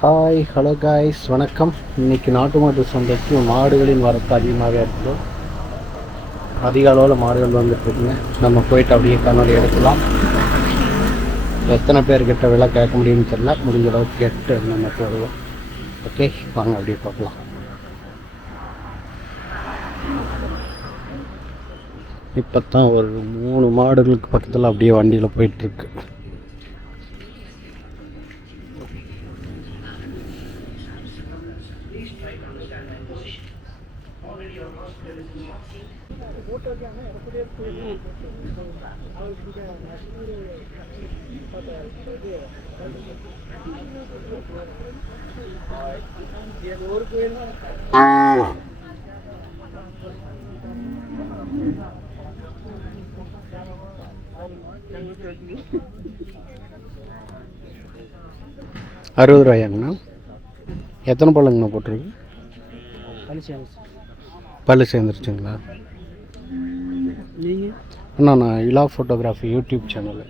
Hi hello guys வணக்கம். இன்னைக்கு நாட்டு மாட்டு சந்தைக்கு மாடுகளின் வரத்து அதிகமாகவே இருக்குது அதிக அளவில் மாடுகள் வந்துட்டுருக்குங்க நம்ம போயிட்டு அப்படியே கண்ணாடி எடுக்கலாம். எத்தனை பேர்கிட்ட விலை கேட்க முடியும்னு தெரியல. முடிஞ்ச அளவுக்கு கேட்டு நம்ம போடுவோம். ஓகே வாங்க அப்படியே பார்க்கலாம். இப்போ தான் ஒரு மூணு மாடுகளுக்கு பக்கத்தில் அப்படியே வண்டியில் போயிட்டுருக்கு அறுபது ரூபாயாங்கண்ணா. எத்தனை பழங்கண்ணா போட்டிருக்கு? பல்லு சேர்ந்துருச்சுங்களா? நீங்கள் அண்ணா நான் இலா ஃபோட்டோகிராஃபி யூடியூப் சேனலு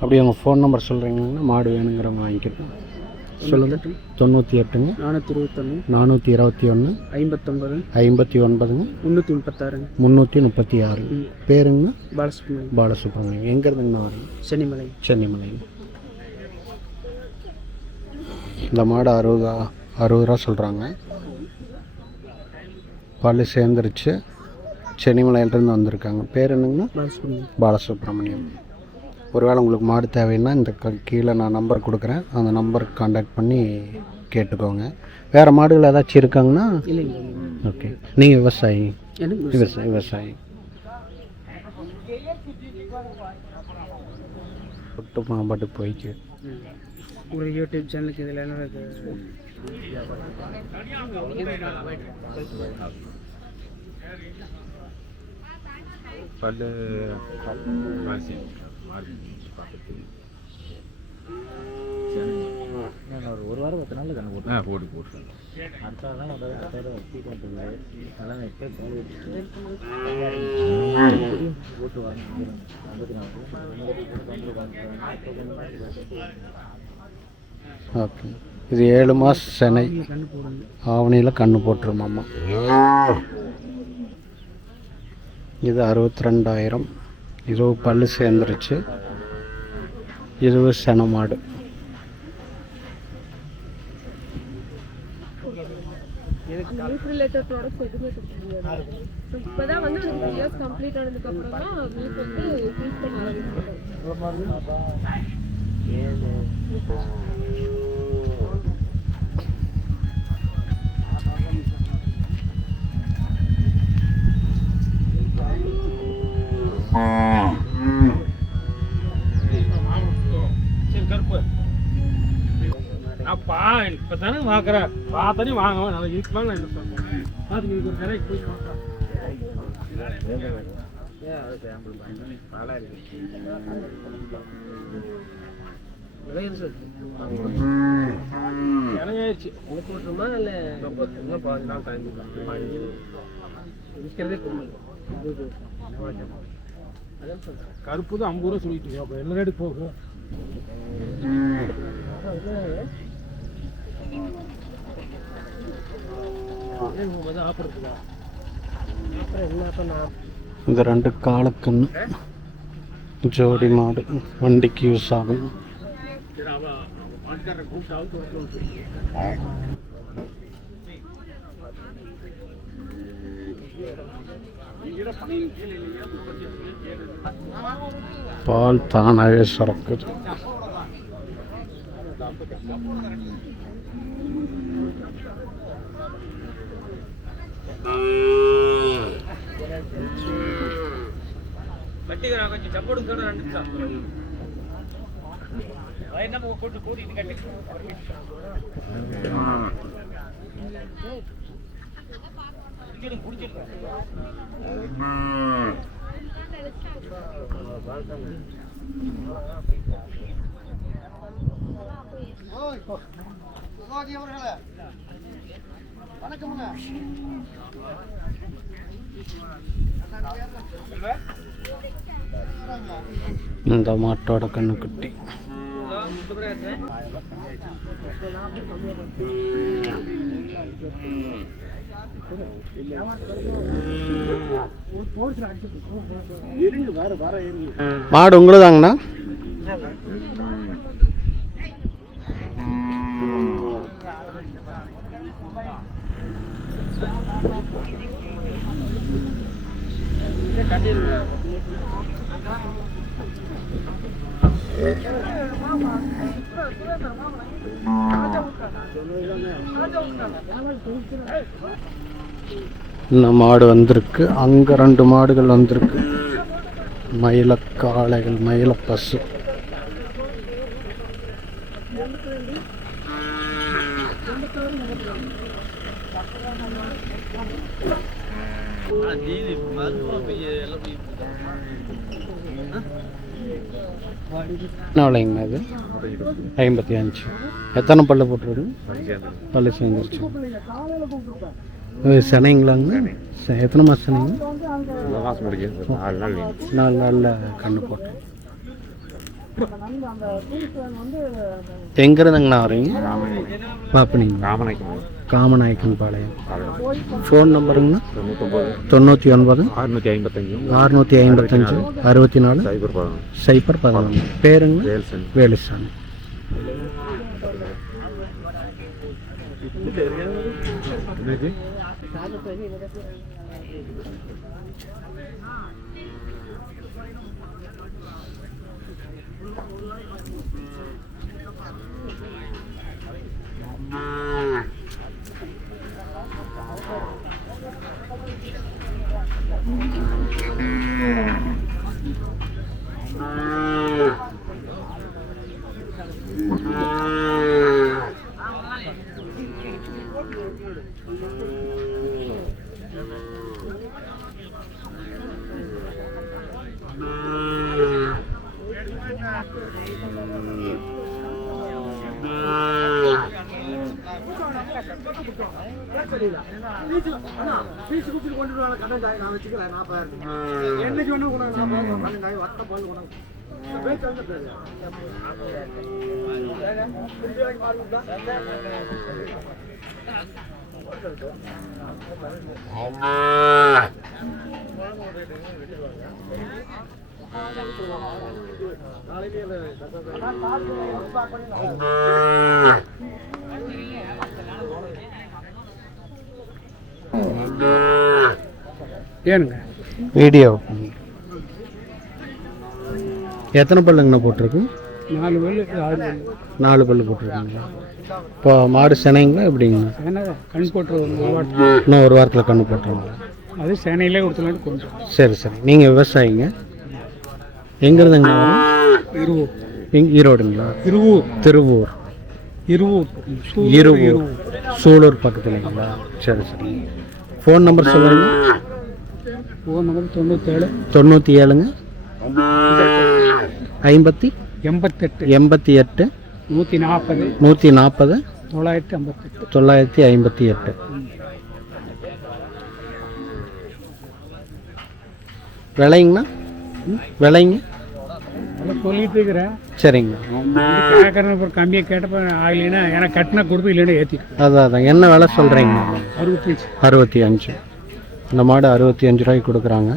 அப்படியே உங்கள் ஃபோன் நம்பர் சொல்கிறீங்கன்னா மாடு வேணுங்கிறவங்க வாங்கிக்கிறேன் சொல்லுங்கள் தொண்ணூற்றி எட்டுங்க நானூற்றி இருபத்தொன்று நானூற்றி இருபத்தி ஒன்று ஐம்பத்தொம்பது ஐம்பத்தி ஒன்பதுங்க முந்நூற்றி முப்பத்தாறுங்க முந்நூற்றி முப்பத்தி ஆறு பேருங்க? பாலசுப்ரமணியம். பாலசுப்ரமணியம். எங்கேருந்துங்கண்ணா வரீங்க சென்னிமலை. சென்னிமலை இந்த மாடு அறுபது அறுபது ரூபா சொல்கிறாங்க பல்லு சேர்ந்துருச்சு. சென்னிமலையிலேருந்து வந்திருக்காங்க. பேர் என்னங்கண்ணா? பாலசுப்ரமணியம். ஒருவேளை உங்களுக்கு மாடு தேவைன்னா இந்த கீழே நான் நம்பர் கொடுக்குறேன். அந்த நம்பருக்கு காண்டாக்ட் பண்ணி கேட்டுக்கோங்க. வேறு மாடுகள் ஏதாச்சும் இருக்காங்கன்னா ஓகே. நீங்கள் விவசாயி. விவசாயி விவசாயி. விட்டு மாம்பாட்டு போய்க்கு ஒரு யூடியூப் சேனலுக்கு இதில் என்ன பல்லு மாசி மார்க் பார்த்துட்டு ஒரு ஒரு வாரம் பத்து நாள் கண்ணு போட்டு ஆ போட்டு போட்டு அடுத்த தான் முதல்ல பத்தாயிரம் வச்சு போட்டுருந்தாரு அதெல்லாம் இப்போ போட்டு வாங்க ஐம்பத்தி ஓகே. இது ஏழு மாதம் சென்னை. ஆவணியில் கண்ணு போட்டுருமாம்மா இது அறுபத்தி ரெண்டாயிரம் இதுவும் பல் சேர்ந்துருச்சு. இதுவும் சென மாடு ஏழு தானே பார்க்குறேன் பார்த்தனே வாங்குவேன் நல்லா இருக்குமா நான் இல்லை பார்த்து நீங்கள் ஒரு கடைக்கு போய் பார்க்குறேன் இலையாயிருச்சு உங்களுக்கு இல்லை இன்னும் பாதி நாள் டைம் விற்கிறதே கருப்பு தான் ஐம்பது ரூபா சொல்லிட்டு இருக்கேன் என்ன ரேட்டு போகும் ஆஃபர் இருக்குதா அப்புறம் என்ன அப்போ நான் இந்த ரெண்டு காலக்கண்ணு ஜோடி மாடு வண்டிக்கு யூஸ் ஆகும். சரி அவன் மாட்டுக்காரரை கூப்பிட்டு அவுத்து பால் தானாகவே சுரக்குது. கட்டிக்கிறா கொஞ்சம் சப்போடு கூட ரெண்டு நிமிஷம். என்ன கூட்டு கூட்டிட்டு கட்டி இந்த மாட்டோட கண்ணுக்குட்டி மாடு உங்களுதாங்கண்ணா இந்த மாடு வந்திருக்கு. அங்கே ரெண்டு மாடுகள் வந்திருக்கு. மயிலக்காளைகள் மயில பசு. என்ன விலைங்கண்ணா இது ஐம்பத்தி அஞ்சு. எத்தனை பல்லு போட்டுருக்கு பல்லு சேர்ந்துருச்சு. இது சினைங்களாங்கண்ணா ச- எத்தனை மாதம் சினைங்க? நாலு நாளில் கண்ணு போட்டேன் எங்கேருந்துங்கண்ணா வரீங்க? பாப்பனிங்க ராமநாயக்கம் காமநாயக்கன் பாளையம் ஃபோன் நம்பருங்கண்ணா தொண்ணூற்றி ஒன்பது அறுநூற்றி ஐம்பத்தஞ்சு அறுநூற்றி ஐம்பத்தஞ்சு அறுபத்தி நாலு சைபர் பதினொன்று. சைபர் பதினொன்று பேருங்க வேல்சன் வேலுசாமி என்னது ஏனுங்க? வீடியோ. எத்தனை பல்லுங்கண்ணா போட்டிருக்கு? நாலு வெள்ளு நாலு பல்லு போட்டிருக்கீங்களா? இப்போ மாடு சினைங்களா எப்படிங்கண்ணா கண் போட்டு இன்னும் ஒரு வாரத்தில் கண்ணு போட்டுருங்களா? அது சேனையிலே கொடுத்தலான்னு கொஞ்சம் சரி சரி. நீங்கள் விவசாயிங்க. எங்கேருந்துங்கண்ணா இருவூர் எங் ஈரோடுங்களா? இருவூர் திருவூர். இருவூர். இருவூர். சூலூர் பக்கத்துலங்களா? சரி சரி. ஃபோன் நம்பர் சொல்லுங்க. ஃபோன் நம்பர் தொண்ணூற்றேழு தொண்ணூற்றி ஏழுங்க ஐம்பத்தி. எண்பத்தெட்டு. எண்பத்தி எட்டு நூற்றி நாற்பது நூற்றி நாற்பது தொள்ளாயிரத்தி ஐம்பத்தெட்டு. தொள்ளாயிரத்தி ஐம்பத்தி எட்டு விலைங்கண்ணா விலைங்க? சொல்லிட்டு இருக்கிறேன் சரிங்கண்ணா கேட்கறது அப்புறம் கம்மியாக கேட்டப்ப ஆகலைன்னா எனக்கு கட்டினா கொடுத்து இல்லைன்னா ஏற்றிட்டு அதான் அதான். என்ன விலை சொல்கிறீங்கண்ணா அறுபத்தஞ்சு. அறுபத்தி அஞ்சு இந்த மாடு அறுபத்தி அஞ்சு ரூபாய்க்கு கொடுக்குறாங்க.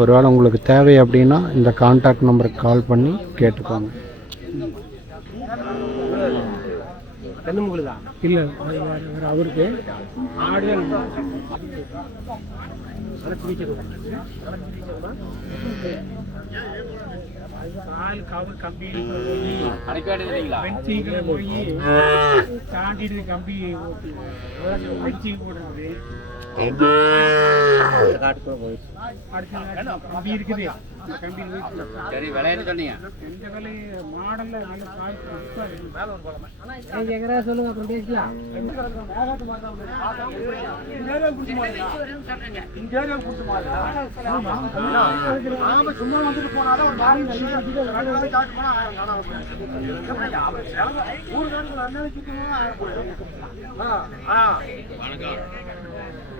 ஒருவேளை உங்களுக்கு தேவை அப்படின்னா இந்த காண்டாக்ட் நம்பருக்கு கால் பண்ணி கேட்டுக்கோங்க. இல்லை அவருக்கு. ஆடு கால் கவர் கம்பி பென்சிங்கில் போய் தாண்டிட்டு கம்பி பென்சிங் போடுறது. அடுத்த கம்பி இருக்குது. சரி விலைன்னு சொன்னீங்க? எங்கடா சொல்லுங்க அப்புறம் பேசலாம் சும்மா வந்துட்டு போனாலும் ஒரு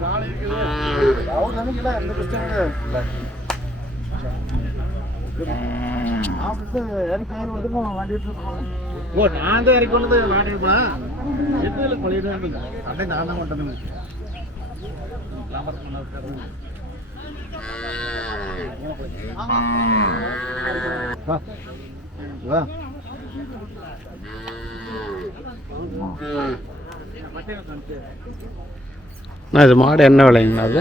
நாலு ஓ அந்த காலத்துல ஓ நான் தான் இறக்கி கொண்டு வந்து மாட்டிருப்பேன் எதுல கொள்ளிட்டு அப்படியே நான் தான் மட்டும் வா. நான் இது மாடு என்ன விலைங்கண்ணா அது?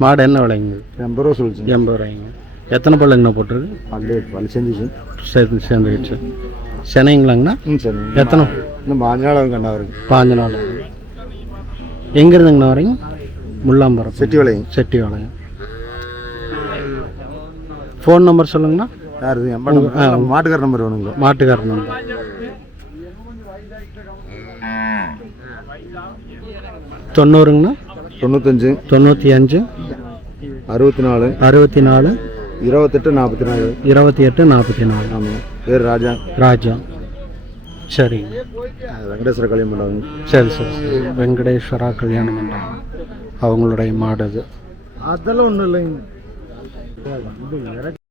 மாடு என்ன விலைங்க? எண்பது ரூபா சொல்லிச்சு. எண்பது ரூபாய்ங்க. எத்தனை பல்லுங்கண்ணா போட்டிருக்கு? பல்லு பல்லு செஞ்சுச்சு சேர்ந்து சேர்ந்துக்கிச்சு சென்னைங்களாங்கண்ணா? ம் சரி எத்தனை? இன்னும் பாஞ்சு நாள் கண்டா இருக்கு பாஞ்சு நாள் எங்கேருந்துங்கண்ணா வரீங்க? முல்லாம்பரம் செட்டி வளையம் செட்டி வளையம் ஃபோன் நம்பர் சொல்லுங்கண்ணா. யார் இது? எண்பது நம்பர்? மாட்டுக்கார நம்பர் வேணுங்களா? மாட்டுக்காரர் நம்பர். தொண்ணூறுங்கண்ணா? தொண்ணூத்தஞ்சு. தொண்ணூற்றி அஞ்சு. அறுபத்தி நாலு. அறுபத்தி நாலு. இருபத்தெட்டு நாற்பத்தி நாலு. இருபத்தி எட்டு நாற்பத்தி நாலு. ஆமாம் பேர் ராஜா. ராஜா. சரிங்க அது வெங்கடேஸ்வர கல்யாணம் பண்ணுவாங்க சரி சரி சரி. வெங்கடேஸ்வரா கல்யாண மண்டபம் அவங்களுடைய மாடு அது அதெல்லாம் ஒன்றும் இல்லைங்க.